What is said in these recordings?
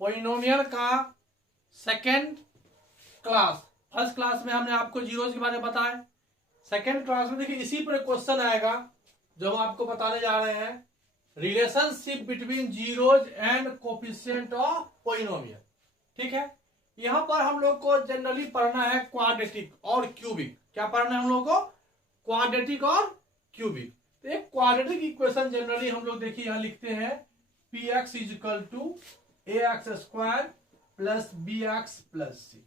Polynomial का second class. First class में हमने आपको जीरोज के बारे में बताया, सेकेंड क्लास में देखिए इसी पर क्वेश्चन आएगा जो हम आपको बताने जा रहे हैं, relationship between zeros and coefficient of polynomial. ठीक है, यहां पर हम लोग को जनरली पढ़ना है क्वाड्रेटिक और क्यूबिक। क्या पढ़ना है हम लोग को? क्वाड्रेटिक और क्यूबिक। तो एक क्वाड्रेटिक इक्वेशन जनरली हम लोग देखिए यहां लिखते हैं P X is equal to A X square plus B X plus C.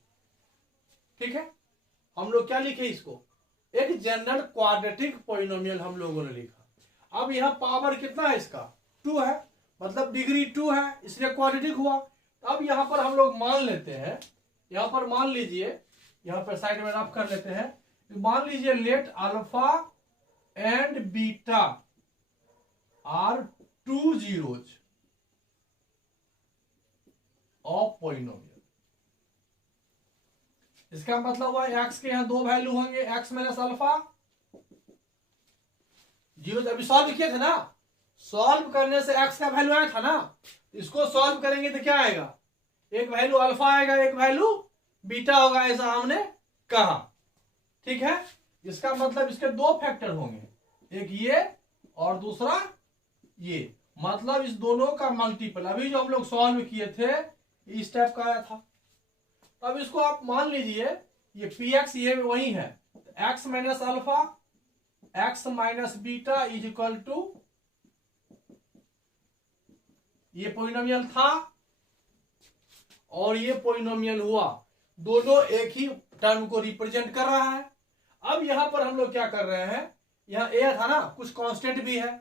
ठीक है, हम लोग क्या लिखे इसको? एक जनरल क्वाड्रेटिक पॉलिनोमियल हम लोगों ने लिखा। अब यहां पावर कितना है इसका? 2 है, मतलब डिग्री 2 है, इसलिए क्वाड्रेटिक हुआ। अब यहां पर हम लोग मान लेते हैं, यहां पर मान लीजिए, यहां पर साइड में रफ कर लेते हैं, मान लीजिए let alpha and beta are 2 zeros of polynomial. इसका मतलब हुआ एक्स के यहां 2 वैल्यू होंगे, एक्स माइनस अल्फा, जीरो। अभी सॉल्व किए थे ना, सॉल्व करने से एक्स का वैल्यू आया था ना, इसको सॉल्व करेंगे तो क्या आएगा? एक वैल्यू अल्फा आएगा, एक वैल्यू बीटा होगा, ऐसा हमने कहा। ठीक है, इसका मतलब इसके 2 फैक्टर होंगे, एक ये और दूसरा ये, मतलब इस दोनों का मल्टीपल। अभी जो हम लोग सॉल्व किए थे इस टाइप का आया था। अब इसको आप मान लीजिए ये पी एक्स ये वही है, x minus alpha x minus beta is equal to, ये पॉलिनोमियल था और ये पॉलिनोमियल हुआ, दोनों एक ही टर्म को रिप्रेजेंट कर रहा है। अब यहां पर हम लोग क्या कर रहे हैं, यहां ए था ना, कुछ कांस्टेंट भी है,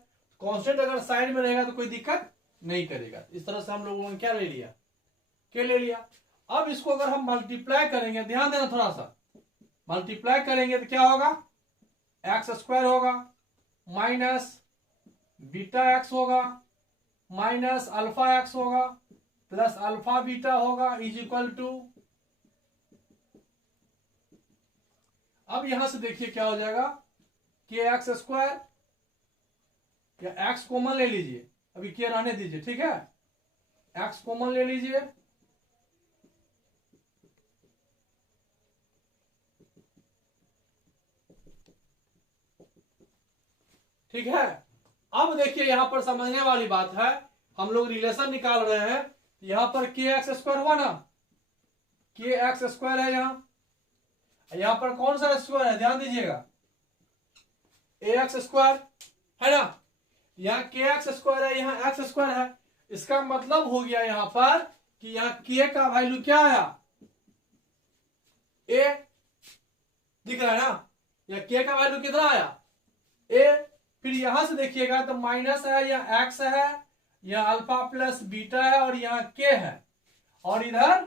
कांस्टेंट अगर साइड में रहेगा तो कोई दिक्कत नहीं करेगा। इस तरह से हम लोगों ने क्या ले लिया? के ले लिया। अब इसको अगर हम मल्टीप्लाई करेंगे, ध्यान देना थोड़ा सा, मल्टीप्लाई करेंगे तो क्या होगा? एक्स स्क्वायर होगा माइनस बीटा एक्स होगा माइनस अल्फा एक्स होगा प्लस अल्फा बीटा होगा इज इक्वल टू। अब यहां से देखिए क्या हो जाएगा, के एक्स स्क्वायर, या एक्स कॉमन ले लीजिए, अभी के रहने दीजिए, ठीक है, एक्स कॉमन ले लीजिए, ठीक है। अब देखिए यहां पर समझने वाली बात है, हम लोग रिलेशन निकाल रहे हैं, यहां पर के एक्स स्क्वायर हुआ ना, के एक्स स्क्वायर है, यहां पर कौन सा स्क्वायर है? ध्यान दीजिएगा, ए एक्स स्क्वायर है ना, यहाँ के एक्स स्क्वायर है, यहाँ एक्स स्क्वायर है। इसका मतलब हो गया यहां पर कि यहाँ के का वैल्यू क्या आया? ए, दिख रहा है ना, यहाँ के का वैल्यू कितना आया? ए। फिर यहां से देखिएगा तो माइनस है, या एक्स है, या अल्फा प्लस बीटा है, और यहाँ के है, और इधर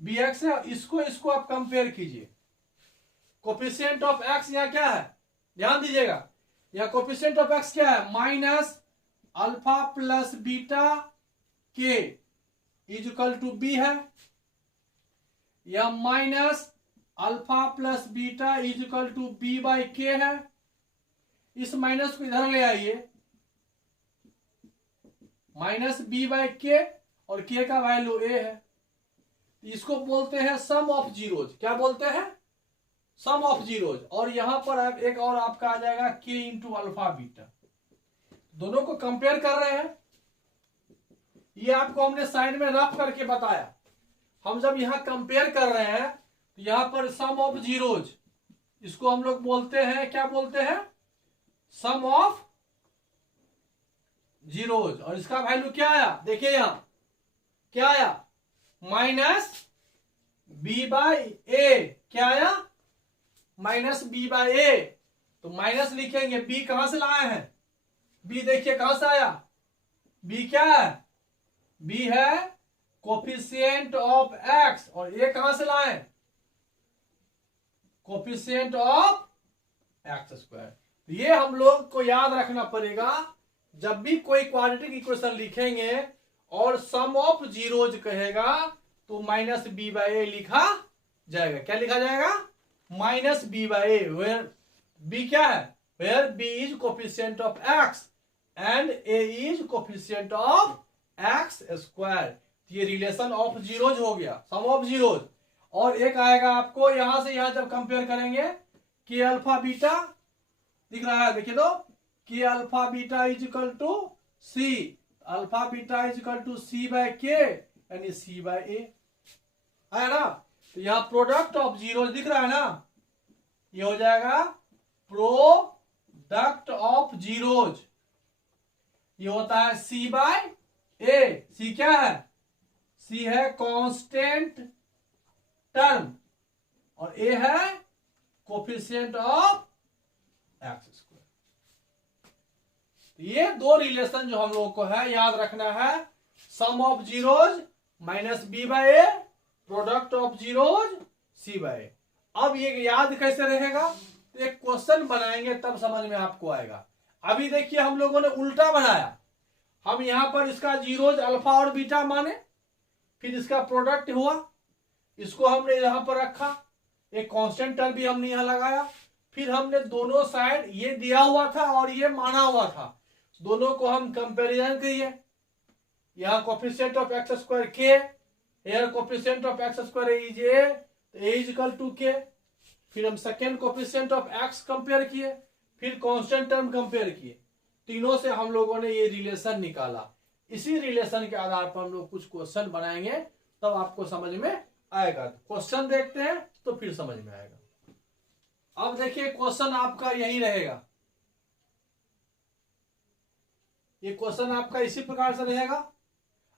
बी एक्स है। इसको आप कंपेयर कीजिए, कोफिशिएंट ऑफ एक्स यहाँ क्या है? ध्यान दीजिएगा, यहाँ कोफिशिएंट ऑफ एक्स क्या है? Minus alpha plus beta k is equal to b है, या minus alpha plus beta is equal to b by k है। इस माइनस को इधर ले आइए, माइनस बी बाई के, और के का वैल्यू ए है। इसको बोलते हैं सम ऑफ जीरोज। क्या बोलते हैं? सम ऑफ जीरोज। और यहां पर एक और आपका आ जाएगा के इंटू अल्फा बीटा। दोनों को कंपेयर कर रहे हैं, ये आपको हमने साइड में रफ करके बताया। हम जब यहां कंपेयर कर रहे हैं तो यहां पर सम ऑफ जीरोज, इसको हम लोग बोलते हैं, क्या बोलते हैं? सम ऑफ जीरोज। और इसका वैल्यू क्या आया? देखिए यहां क्या आया? माइनस बी बाई ए। क्या आया? माइनस बी बाई ए। तो माइनस लिखेंगे, बी कहां से लाए हैं? बी देखिए कहां से आया? बी क्या है? बी है कोफिशिएंट ऑफ एक्स, और ए कहां से लाए? Coefficient of x square. ये हम लोग को याद रखना पड़ेगा, जब भी कोई क्वाड्रेटिक इक्वेशन लिखेंगे और सम ऑफ जीरोज कहेगा तो माइनस बी बाई ए लिखा जाएगा। क्या लिखा जाएगा? Minus b by a, where b क्या है? Where b is coefficient of x and a is coefficient of x square. ये रिलेशन ऑफ जीरोज हो गया, सम ऑफ जीरोज। और एक आएगा आपको यहां से यहां जब कंपेयर करेंगे के अल्फा बीटा दिख रहा है, देखिए तो k alpha beta is equal to c, alpha beta is equal to c by k यानी सी बाय ए है ना। तो यहां प्रोडक्ट ऑफ जीरोज दिख रहा है ना, ये हो जाएगा प्रोडक्ट ऑफ जीरोज, ये होता है सी बाय ए। सी क्या है, सी है कांस्टेंट टर्म और ए है कोफिशिएंट ऑफ एक्स स्क्वायर। ये दो रिलेशन जो हम लोगों को है याद रखना है, sum of zeros minus B by A, product of zeros C by A. अब ये याद कैसे रहेगा, तो एक क्वेश्चन बनाएंगे तब समझ में आपको आएगा। अभी देखिए हम लोगों ने उल्टा बनाया, हम यहां पर इसका जीरोज अल्फा और बीटा माने, फिर इसका प्रोडक्ट हुआ, इसको हमने यहां पर रखा, एक कांस्टेंट टर्म भी हमने यहां लगाया, फिर हमने दोनों साइड ये दिया हुआ था और ये माना हुआ था, दोनों को हम कंपैरिजन किए, यहां कोफिशिएंट ऑफ एक्स स्क्वायर के, here coefficient of x square is a, तो ए इज इक्वल टू के। फिर हम second coefficient of x compare किए, फिर कांस्टेंट टर्म कंपेयर किए, तीनों से हम लोगों ने ये रिलेशन निकाला। इसी रिलेशन के आधार पर हम लोग कुछ क्वेश्चन बनाएंगे, तब आपको समझ में आएगा। क्वेश्चन देखते हैं तो फिर समझ में आएगा। अब देखिए क्वेश्चन आपका यही रहेगा, ये क्वेश्चन आपका इसी प्रकार से रहेगा।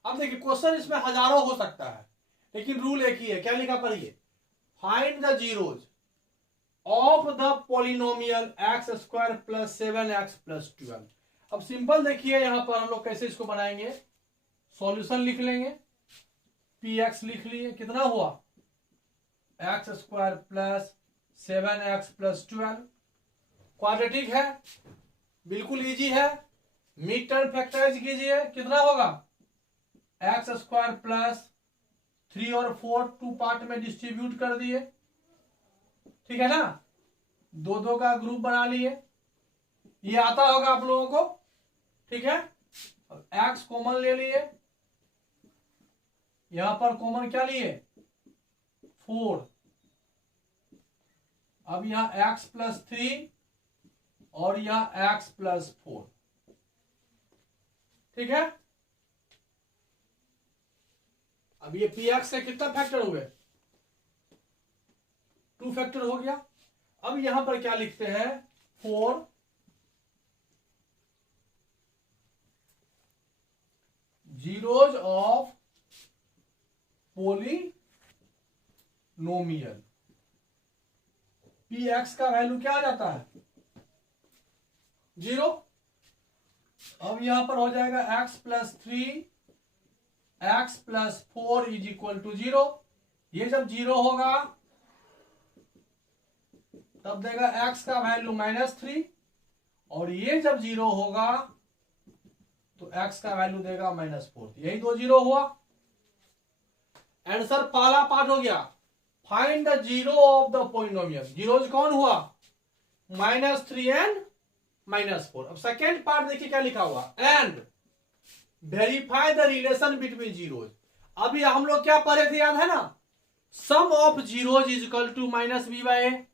अब देखिए क्वेश्चन इसमें हजारों हो सकता है, लेकिन रूल एक ही है, क्या लिखा पढ़िए, find the zeros of the polynomial x square plus 7x plus 12। अब सिंपल देखिए यहां पर हम लोग कैसे इसको बनाएंगे, सॉल्यूशन लिख लेंगे, px लिख लिए, कितना हुआ x square plus 7x plus 12, quadratic है, बिल्कुल इजी है, मिड टर्म फैक्टराइज कीजिए, कितना होगा एक्स स्क्वायर प्लस 3 और 4 टू पार्ट में डिस्ट्रीब्यूट कर दिए, ठीक है ना, दो दो का ग्रुप बना लिए, ये आता होगा आप लोगों को, ठीक है। एक्स कॉमन ले लिए, यहां पर कॉमन क्या लिए 4, अब यहां x प्लस 3 और यहां x प्लस 4, ठीक है। अब ये px से कितना फैक्टर हुए, 2 फैक्टर हो गया। अब यहां पर क्या लिखते हैं 4 जीरोज ऑफ पोलिनोमियल, px का वैल्यू क्या आ जाता है 0। अब यहां पर हो जाएगा x plus 3 x plus 4 is equal to 0। ये जब 0 होगा तब देगा x का वैल्यू -3, और ये जब 0 होगा तो x का वैल्यू देगा -4, यही 2 0 हुआ। आंसर पहला पार्ट हो गया, find the zero of the polynomial, zeros कौन हुआ -3 एंड -4। अब सेकेंड पार्ट देखिए क्या लिखा हुआ, and verify the relation between zeros. अभी हम लोग क्या पढ़े थे याद है ना, sum of zeros is equal to -b by A,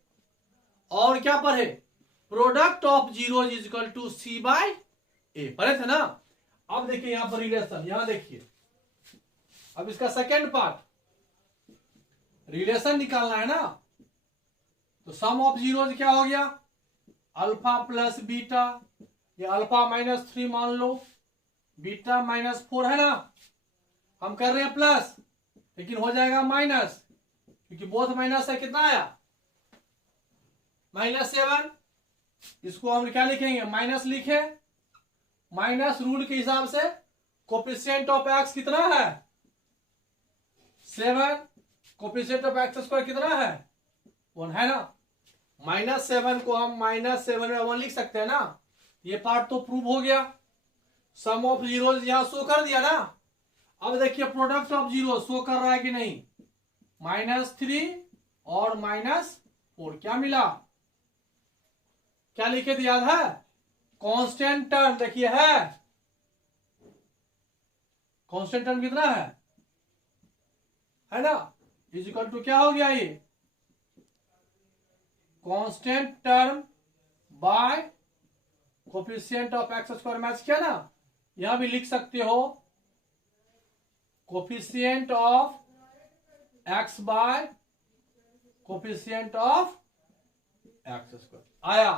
और क्या पढ़े product of zeros is equal to c by A, पढ़े थे ना। अब देखिए यहां पर रिलेशन, यहां देखिए अब इसका सेकेंड पार्ट, रिलेशन निकालना है ना, तो सम ऑफ जीरोज क्या हो गया अल्फा प्लस बीटा, ये अल्फा -3 मान लो, बीटा -4 है ना, हम कर रहे हैं प्लस लेकिन हो जाएगा माइनस, क्योंकि बोथ माइनस है, कितना आया -7। इसको हम क्या लिखेंगे माइनस लिखे, माइनस रूल के हिसाब से कोफिशिएंट ऑफ एक्स कितना है 7, कोफिशिएंट ऑफ एक्स स्क्वायर कितना है 1 है ना, -7 को हम -7 में 1 लिख सकते हैं ना। ये पार्ट तो प्रूव हो गया, सम ऑफ जीरोज यहां शो कर दिया ना। अब देखिए प्रोडक्ट ऑफ जीरो शो कर रहा है कि नहीं, -3 और -4, क्या मिला, क्या लिखे थे याद है, कांस्टेंट टर्म, देखिए है कांस्टेंट टर्म कितना है है ना, इज इक्वल टू क्या हो गया ये constant term by coefficient of x square match किया ना, यहां भी लिख सकते हो coefficient of x bye coefficient of x square आया।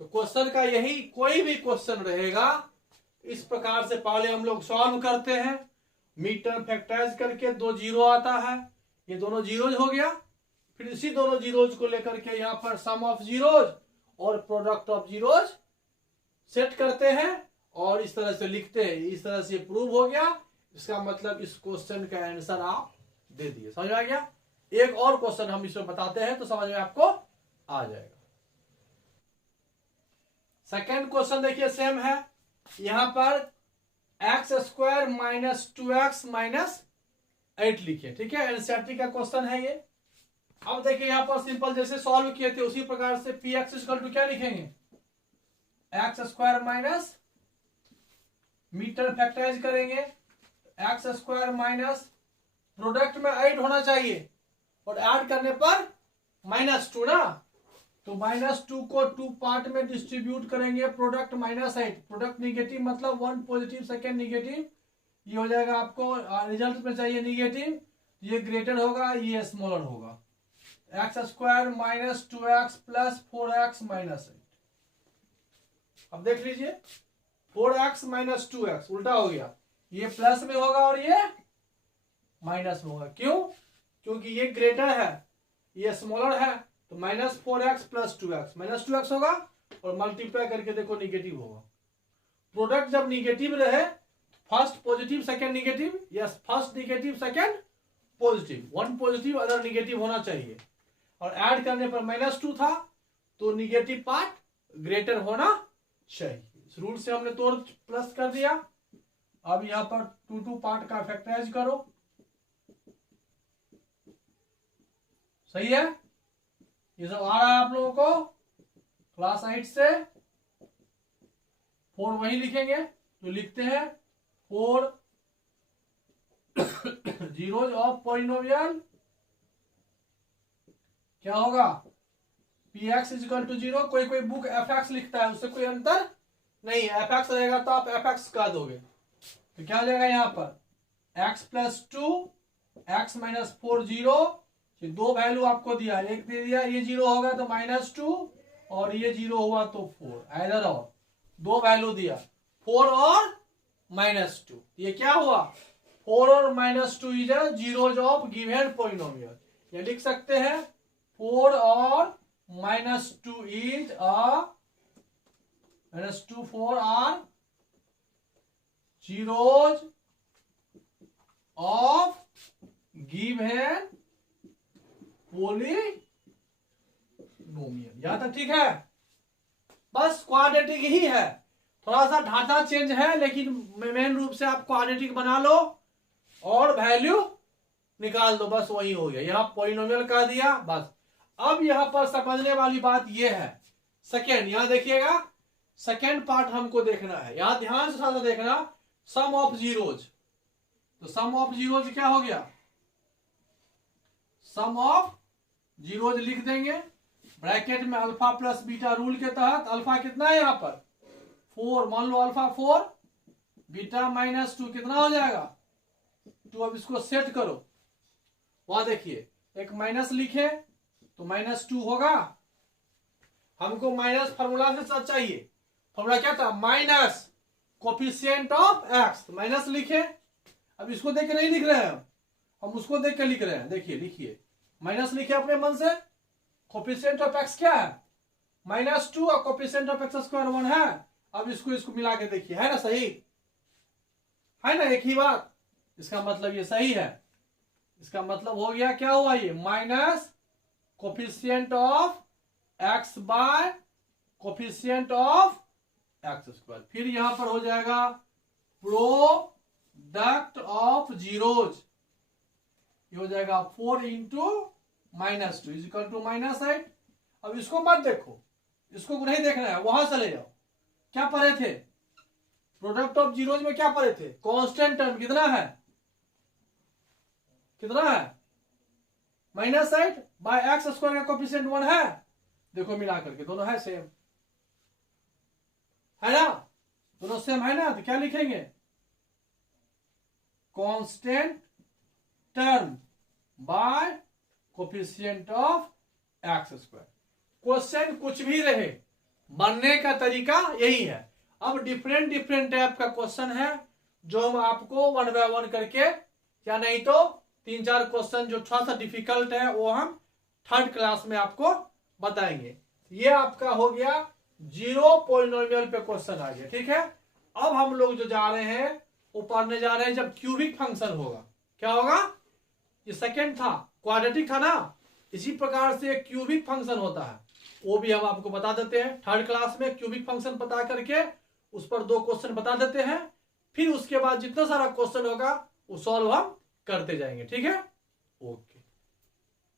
तो क्वेश्चन का यही कोई भी क्वेश्चन रहेगा इस प्रकार से पहले हम लोग सॉल्व करते हैं, मिड टर्म फैक्टराइज करके 2 जीरो आता है, ये दोनों जीरोज हो गया, फिर इसी दोनों जीरोज को लेकर के यहाँ पर सम ऑफ जीरोज और प्रोडक्ट ऑफ जीरोज सेट करते हैं और इस तरह से लिखते हैं, इस तरह से प्रूव हो गया। इसका मतलब इस क्वेश्चन का आंसर आप दे दिए। समझ में आ गया। एक और क्वेश्चन हम इसमें बताते हैं तो समझ में आपको आ जाएगा। सेकेंड क्वेश्चन देखिए सेम है, यहां पर x square minus 2x minus 8 लिखिए, ठीक है, एनसीईआरटी का क्वेश्चन है ये। अब देखिए यहां पर सिंपल जैसे सॉल्व किए थे उसी प्रकार से पी एक्स इक्वल टू क्या लिखेंगे, एक्स स्क्वायर माइनस मीटर फैक्टराइज करेंगे, एक्स स्क्वायर माइनस प्रोडक्ट में 8 होना चाहिए और ऐड करने पर -2 ना, तो -2 को 2 पार्ट में डिस्ट्रीब्यूट करेंगे, प्रोडक्ट -8, प्रोडक्ट निगेटिव मतलब 1 पॉजिटिव सेकेंड निगेटिव, ये हो जाएगा आपको रिजल्ट में चाहिए निगेटिव, ये ग्रेटर होगा ये स्मॉलर होगा, x square minus 2x plus 4x minus 8। अब देख लीजिए 4x माइनस 2x उल्टा हो गया, ये प्लस में होगा और ये माइनस में होगा, क्यों, क्योंकि ये ग्रेटर है ये स्मॉलर है, तो -4x plus 2x minus 2x होगा और मल्टीप्लाई करके देखो निगेटिव होगा। प्रोडक्ट जब निगेटिव रहे first positive second negative, yes first negative second positive, 1 positive other negative होना चाहिए, और ऐड करने पर -2 था तो निगेटिव पार्ट ग्रेटर होना चाहिए। इस रूल से हमने तोड़ प्लस कर दिया। अब यहां पर 2 पार्ट का फैक्टराइज करो, सही है, ये सब आ रहा है आप लोगों को क्लास 8 से। 4 वही लिखेंगे तो लिखते हैं 4 जीरोज ऑफ पॉलिनोमियल क्या होगा, पी एक्स इजिकल टू 0, कोई बुक एफ एक्स लिखता है उससे कोई अंतर नहीं, एफ एक्स रहेगा तो आप एफ एक्स कर दोगे, तो क्या हो जाएगा यहाँ पर x plus 2 x minus 4 0, 2 value आपको दिया, एक दे दिया, ये 0 होगा तो -2 और ये 0 हुआ तो 4, इधर और 2 वैल्यू दिया 4 और -2, ये क्या हुआ 4 और -2 is zeros of given polynomial, ये लिख सकते हैं 4 और -2 is -2 4 are zeros of given polynomial. यहां तक ठीक है, बस क्वाड्रेटिक ही है, थोड़ा सा ढांचा चेंज है लेकिन मेन रूप से आप क्वाड्रेटिक बना लो और वैल्यू निकाल दो, बस वही हो गया, यहां पॉलिनोमियल कह दिया बस। अब यहां पर समझने वाली बात यह है सेकेंड, यहां देखिएगा सेकेंड पार्ट हमको देखना है, यहां ध्यान से थोड़ा सा देखना, सम ऑफ जीरोज, तो सम ऑफ जीरोज क्या हो गया, सम ऑफ जीरोज लिख देंगे ब्रैकेट में अल्फा प्लस बीटा रूल के तहत, अल्फा कितना है यहां पर 4, मान लो अल्फा 4, बीटा -2 कितना हो जाएगा 2, अब इसको सेट करो, वहां देखिए एक माइनस लिखे तो -2 होगा, हमको माइनस फॉर्मूला से चाहिए, फॉर्मूला क्या था minus coefficient of x, minus लिखे, अब इसको देख के नहीं लिख रहे हैं हम उसको देख के लिख रहे हैं, देखिए लिखिए माइनस लिखे अपने मन से, कोफिशिएंट ऑफ एक्स क्या है -2 और कोफिशिएंट ऑफ एक्स स्क्वायर 1 है, अब इसको मिला के देखिए, है ना सही, है ना एक ही बात, इसका मतलब ये सही है, इसका मतलब हो गया क्या हुआ ये minus coefficient of x bye coefficient of x square, फिर यहां पर हो जाएगा प्रोडक्ट ऑफ जीरोज, ये हो जाएगा 4 इंटू -2 इज इक्वल टू -8। अब इसको मत देखो, इसको नहीं देखना है, वहां चले जाओ, क्या पढ़े थे प्रोडक्ट ऑफ जीरोज में, क्या पढ़े थे कांस्टेंट टर्म कितना है कितना है -8 बाय एक्स स्क्वायर का कोफिशिएंट 1 है। देखो मिला करके दोनों है सेम, है ना, दोनों सेम है ना, तो क्या लिखेंगे constant term by coefficient of x square. Question कुछ भी रहे, बनने का तरीका यही है। अब डिफरेंट डिफरेंट टाइप का क्वेश्चन है जो हम आपको 1 बाय 1 करके, या नहीं तो 3-4 क्वेश्चन जो थोड़ा सा डिफिकल्ट है वो हम थर्ड क्लास में आपको बताएंगे। ये आपका हो गया जीरो पॉलिनोमियल पे क्वेश्चन आ गया, ठीक है। अब हम लोग जो जा रहे हैं वो पढ़ने जा रहे हैं जब क्यूबिक फंक्शन होगा। क्या होगा, ये सेकंड था, क्वाड्रेटिक था ना, इसी प्रकार से क्यूबिक फंक्शन होता है, वो भी हम आपको बता देते हैं थर्ड क्लास में। क्यूबिक फंक्शन पता करके उस पर 2 क्वेश्चन बता देते हैं, फिर उसके बाद जितना सारा क्वेश्चन होगा वो सॉल्व हम करते जाएंगे, ठीक है। ओके।